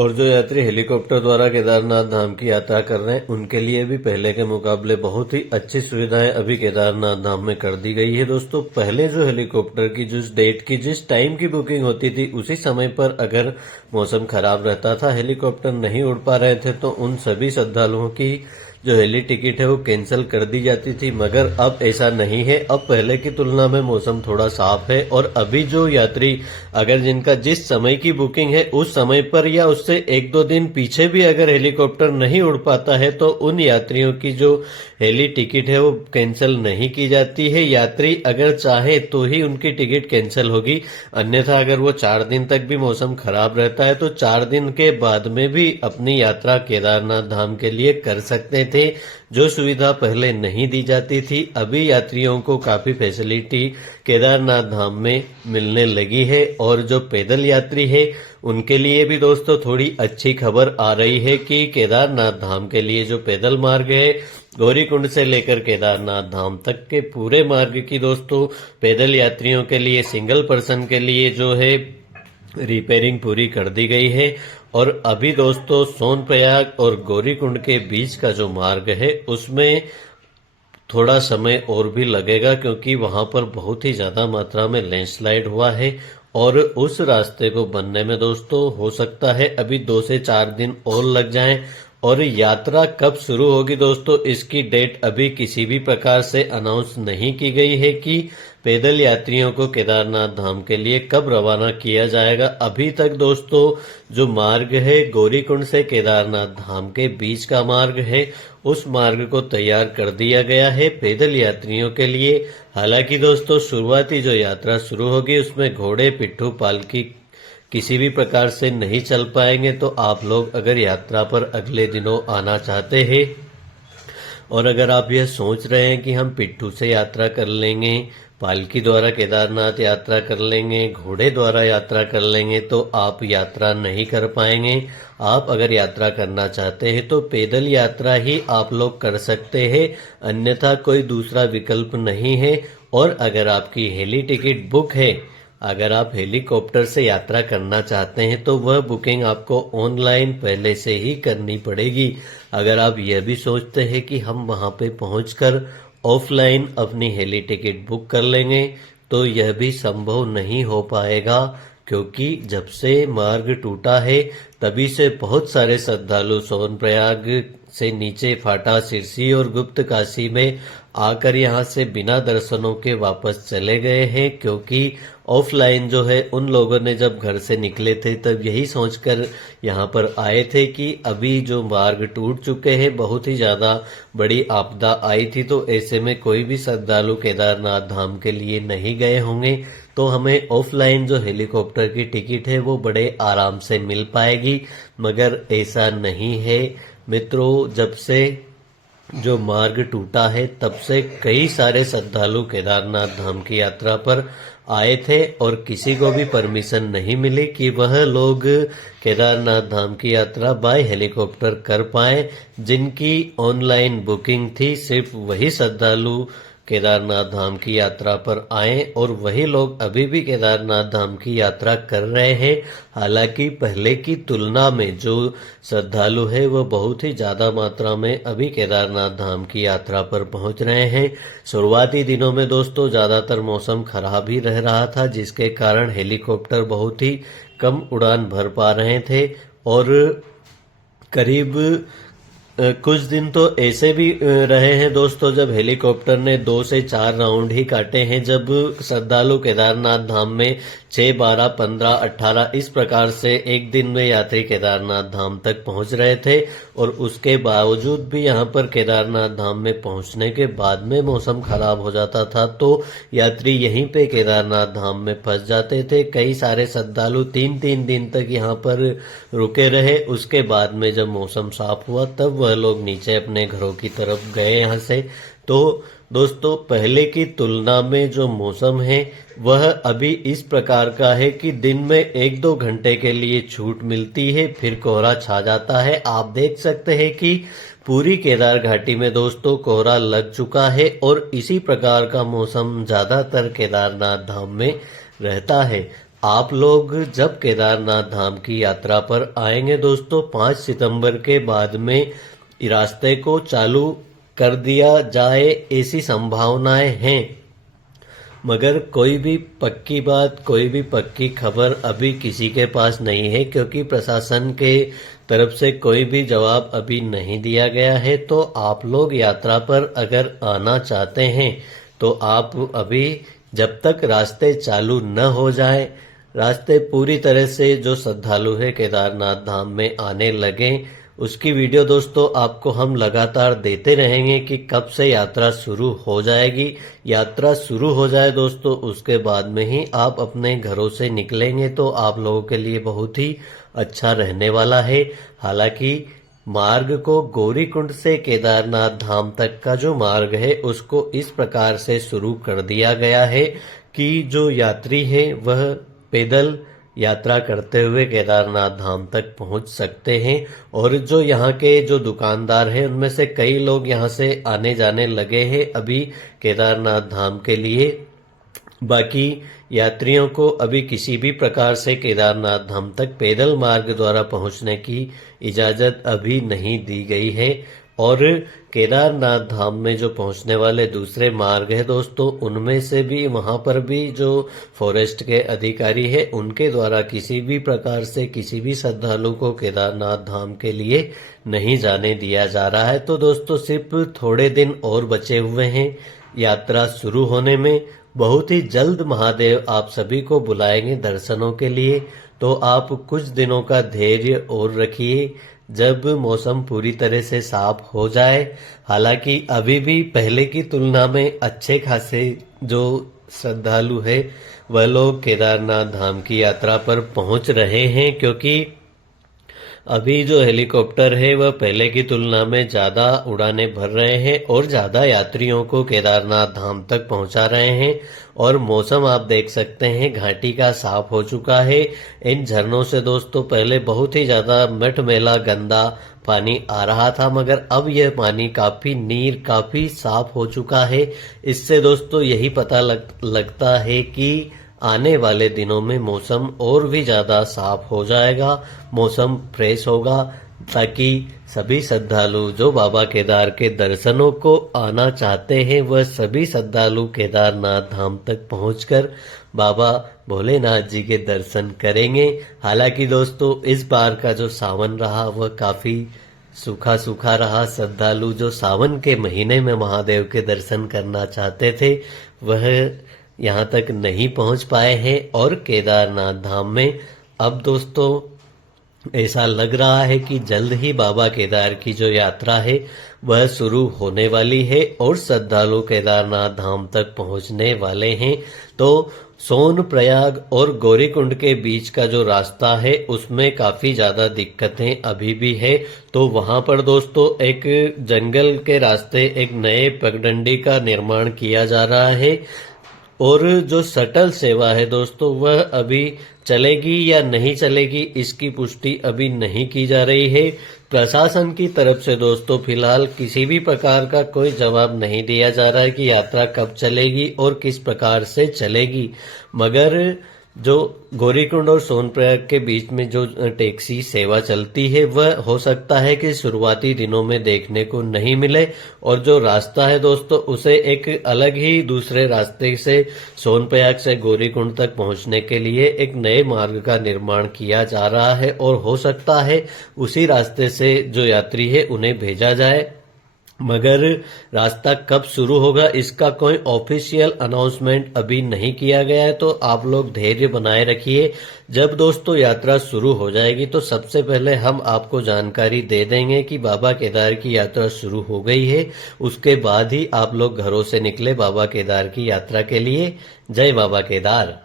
और जो यात्री हेलीकॉप्टर द्वारा केदारनाथ धाम की यात्रा कर रहे हैं उनके लिए भी पहले के मुकाबले बहुत ही अच्छी सुविधाएं अभी केदारनाथ धाम में कर दी गई है। दोस्तों, पहले जो हेलीकॉप्टर की जिस डेट की जिस टाइम की बुकिंग होती थी उसी समय पर अगर मौसम खराब रहता था, हेलीकॉप्टर नहीं उड़ पा रहे थे, तो उन सभी श्रद्धालुओं की जो हेली टिकट है वो कैंसिल कर दी जाती थी। मगर अब ऐसा नहीं है। अब पहले की तुलना में मौसम थोड़ा साफ है और अभी जो यात्री अगर जिनका जिस समय की बुकिंग है उस समय पर या उससे एक दो दिन पीछे भी अगर हेलीकॉप्टर नहीं उड़ पाता है तो उन यात्रियों की जो हेली टिकट है वो कैंसिल नहीं की जाती है। यात्री अगर चाहे तो ही उनकी टिकट कैंसिल होगी, अन्यथा अगर वो 4 दिन तक भी मौसम खराब रहता है तो 4 दिन के बाद में भी अपनी यात्रा केदारनाथ धाम के लिए कर सकते थे, जो सुविधा पहले नहीं दी जाती थी। अभी यात्रियों को काफी फैसिलिटी केदारनाथ धाम में मिलने लगी है और जो पैदल यात्री है उनके लिए भी दोस्तों थोड़ी अच्छी खबर आ रही है कि केदारनाथ धाम के लिए जो पैदल मार्ग है गौरीकुंड से लेकर केदारनाथ धाम तक के पूरे मार्ग की दोस्तों पैदल यात्रियों के लिए सिंगल पर्सन के लिए जो है रिपेयरिंग पूरी कर दी गई है। और अभी दोस्तों सोनप्रयाग और गौरीकुंड के बीच का जो मार्ग है उसमें थोड़ा समय और भी लगेगा, क्योंकि वहां पर बहुत ही ज्यादा मात्रा में लैंडस्लाइड हुआ है और उस रास्ते को बनने में दोस्तों हो सकता है अभी 2 से 4 दिन और लग जाएं। और यात्रा कब शुरू होगी दोस्तों, इसकी डेट अभी किसी भी प्रकार से अनाउंस नहीं की गई है कि पैदल यात्रियों को केदारनाथ धाम के लिए कब रवाना किया जाएगा। अभी तक दोस्तों जो मार्ग है गौरीकुंड से केदारनाथ धाम के बीच का मार्ग है उस मार्ग को तैयार कर दिया गया है पैदल यात्रियों के लिए। हालांकि दोस्तों शुरुआती जो यात्रा शुरू होगी उसमें घोड़े, पिट्ठू, पालकी किसी भी प्रकार से नहीं चल पाएंगे। तो आप लोग अगर यात्रा पर अगले दिनों आना चाहते हैं और अगर आप यह सोच रहे हैं कि हम पिट्ठू से यात्रा कर लेंगे, पालकी द्वारा केदारनाथ यात्रा कर लेंगे, घोड़े द्वारा यात्रा कर लेंगे, तो आप यात्रा नहीं कर पाएंगे। आप अगर यात्रा करना चाहते हैं तो पैदल यात्रा ही आप लोग कर सकते हैं, अन्यथा कोई दूसरा विकल्प नहीं है। और अगर आपकी हेली टिकट बुक है, अगर आप हेलीकॉप्टर से यात्रा करना चाहते हैं तो वह बुकिंग आपको ऑनलाइन पहले से ही करनी पड़ेगी। अगर आप यह भी सोचते हैं कि हम वहां पे पहुंचकर ऑफलाइन अपनी हेली टिकट बुक कर लेंगे तो यह भी संभव नहीं हो पाएगा, क्योंकि जब से मार्ग टूटा है तभी से बहुत सारे श्रद्धालु सोनप्रयाग से नीचे फाटा, सिरसी और गुप्त काशी में आकर यहां से बिना दर्शनों के वापस चले गए हैं। क्योंकि ऑफलाइन जो है उन लोगों ने जब घर से निकले थे तब यही सोचकर यहां पर आए थे कि अभी जो मार्ग टूट चुके हैं, बहुत ही ज्यादा बड़ी आपदा आई थी, तो ऐसे में कोई भी श्रद्धालु केदारनाथ धाम के लिए नहीं गए होंगे, तो हमें ऑफलाइन जो हेलीकॉप्टर की टिकट है वो बड़े आराम से मिल पाएगी। मगर ऐसा नहीं है मित्रों, जब से जो मार्ग टूटा है तब से कई सारे श्रद्धालु केदारनाथ धाम की यात्रा पर आए थे और किसी को भी परमिशन नहीं मिली कि वह लोग केदारनाथ धाम की यात्रा बाय हेलीकॉप्टर कर पाए। जिनकी ऑनलाइन बुकिंग थी सिर्फ वही श्रद्धालु केदारनाथ धाम की यात्रा पर आए और वही लोग अभी भी केदारनाथ धाम की यात्रा कर रहे हैं। हालांकि पहले की तुलना में जो श्रद्धालु है वह बहुत ही ज्यादा मात्रा में अभी केदारनाथ धाम की यात्रा पर पहुंच रहे हैं। शुरुआती दिनों में दोस्तों ज्यादातर मौसम खराब ही रह रहा था, जिसके कारण हेलीकॉप्टर बहुत ही कम उड़ान भर पा रहे थे और करीब कुछ दिन तो ऐसे भी रहे हैं दोस्तों जब हेलीकॉप्टर ने 2 से 4 राउंड ही काटे हैं, जब श्रद्धालु केदारनाथ धाम में 6, 12, 15, 18 इस प्रकार से एक दिन में यात्री केदारनाथ धाम तक पहुंच रहे थे। और उसके बावजूद भी यहां पर केदारनाथ धाम में पहुंचने के बाद में मौसम खराब हो जाता था तो यात्री यहीं पे केदारनाथ धाम में फंस जाते थे। कई सारे श्रद्धालु 3-3 दिन तक यहां पर रुके रहे। उसके बाद में जब मौसम साफ हुआ तब वह लोग नीचे अपने घरों की तरफ गए यहां से। तो दोस्तों पहले की तुलना में जो मौसम है वह अभी इस प्रकार का है कि दिन में 1-2 घंटे के लिए छूट मिलती है, फिर कोहरा छा जाता है। आप देख सकते हैं कि पूरी केदार घाटी में दोस्तों कोहरा लग चुका है और इसी प्रकार का मौसम ज्यादातर केदारनाथ धाम में रहता है। आप लोग जब केदारनाथ धाम की यात्रा पर आएंगे दोस्तों 5 सितंबर के बाद में रास्ते को चालू कर दिया जाए ऐसी संभावनाएं हैं, मगर कोई भी पक्की बात, कोई भी पक्की खबर अभी किसी के पास नहीं है, क्योंकि प्रशासन के तरफ से कोई भी जवाब अभी नहीं दिया गया है। तो आप लोग यात्रा पर अगर आना चाहते हैं तो आप अभी जब तक रास्ते चालू न हो जाए, रास्ते पूरी तरह से जो श्रद्धालु है केदारनाथ धाम में आने लगे, उसकी वीडियो दोस्तों आपको हम लगातार देते रहेंगे कि कब से यात्रा शुरू हो जाएगी। यात्रा शुरू हो जाए दोस्तों, उसके बाद में ही आप अपने घरों से निकलेंगे तो आप लोगों के लिए बहुत ही अच्छा रहने वाला है। हालांकि मार्ग को गौरीकुंड से केदारनाथ धाम तक का जो मार्ग है उसको इस प्रकार से शुरू कर दिया गया है कि जो यात्री है वह पैदल यात्रा करते हुए केदारनाथ धाम तक पहुंच सकते हैं। और जो यहाँ के जो दुकानदार हैं उनमें से कई लोग यहाँ से आने जाने लगे हैं अभी केदारनाथ धाम के लिए। बाकी यात्रियों को अभी किसी भी प्रकार से केदारनाथ धाम तक पैदल मार्ग द्वारा पहुंचने की इजाजत अभी नहीं दी गई है। और केदारनाथ धाम में जो पहुंचने वाले दूसरे मार्ग है दोस्तों, उनमें से भी वहां पर भी जो फॉरेस्ट के अधिकारी है उनके द्वारा किसी भी प्रकार से किसी भी श्रद्धालु को केदारनाथ धाम के लिए नहीं जाने दिया जा रहा है। तो दोस्तों सिर्फ थोड़े दिन और बचे हुए हैं यात्रा शुरू होने में। बहुत ही जल्द महादेव आप सभी को बुलाएंगे दर्शनों के लिए, तो आप कुछ दिनों का धैर्य और रखिए जब मौसम पूरी तरह से साफ हो जाए। हालांकि अभी भी पहले की तुलना में अच्छे खासे जो श्रद्धालु है वह लोग केदारनाथ धाम की यात्रा पर पहुंच रहे हैं, क्योंकि अभी जो हेलीकॉप्टर है वह पहले की तुलना में ज्यादा उड़ाने भर रहे हैं और ज्यादा यात्रियों को केदारनाथ धाम तक पहुंचा रहे हैं। और मौसम आप देख सकते हैं घाटी का साफ हो चुका है। इन झरनों से दोस्तों पहले बहुत ही ज्यादा मटमैला गंदा पानी आ रहा था, मगर अब यह पानी नीर काफी साफ हो चुका है। इससे दोस्तों यही पता लगता है कि आने वाले दिनों में मौसम और भी ज्यादा साफ हो जाएगा, मौसम फ्रेश होगा, ताकि सभी श्रद्धालु जो बाबा केदार के दर्शनों को आना चाहते हैं वह सभी श्रद्धालु केदारनाथ धाम तक पहुंचकर बाबा भोलेनाथ जी के दर्शन करेंगे। हालांकि दोस्तों इस बार का जो सावन रहा वह काफी सूखा सूखा रहा। श्रद्धालु जो सावन के महीने में महादेव के दर्शन करना चाहते थे वह यहाँ तक नहीं पहुंच पाए हैं। और केदारनाथ धाम में अब दोस्तों ऐसा लग रहा है कि जल्द ही बाबा केदार की जो यात्रा है वह शुरू होने वाली है और श्रद्धालु केदारनाथ धाम तक पहुंचने वाले हैं। तो सोनप्रयाग और गौरीकुंड के बीच का जो रास्ता है उसमें काफी ज्यादा दिक्कतें अभी भी है। तो वहां पर दोस्तों एक जंगल के रास्ते एक नए पगडंडी का निर्माण किया जा रहा है। और जो शटल सेवा है दोस्तों वह अभी चलेगी या नहीं चलेगी इसकी पुष्टि अभी नहीं की जा रही है। प्रशासन की तरफ से दोस्तों फिलहाल किसी भी प्रकार का कोई जवाब नहीं दिया जा रहा है कि यात्रा कब चलेगी और किस प्रकार से चलेगी। मगर जो गौरीकुंड और सोनप्रयाग के बीच में जो टैक्सी सेवा चलती है वह हो सकता है कि शुरुआती दिनों में देखने को नहीं मिले, और जो रास्ता है दोस्तों उसे एक अलग ही दूसरे रास्ते से सोनप्रयाग से गौरीकुंड तक पहुंचने के लिए एक नए मार्ग का निर्माण किया जा रहा है। और हो सकता है उसी रास्ते से जो यात्री है उन्हें भेजा जाए, मगर रास्ता कब शुरू होगा इसका कोई ऑफिशियल अनाउंसमेंट अभी नहीं किया गया है। तो आप लोग धैर्य बनाए रखिए। जब दोस्तों यात्रा शुरू हो जाएगी तो सबसे पहले हम आपको जानकारी दे देंगे कि बाबा केदार की यात्रा शुरू हो गई है। उसके बाद ही आप लोग घरों से निकले बाबा केदार की यात्रा के लिए। जय बाबा केदार।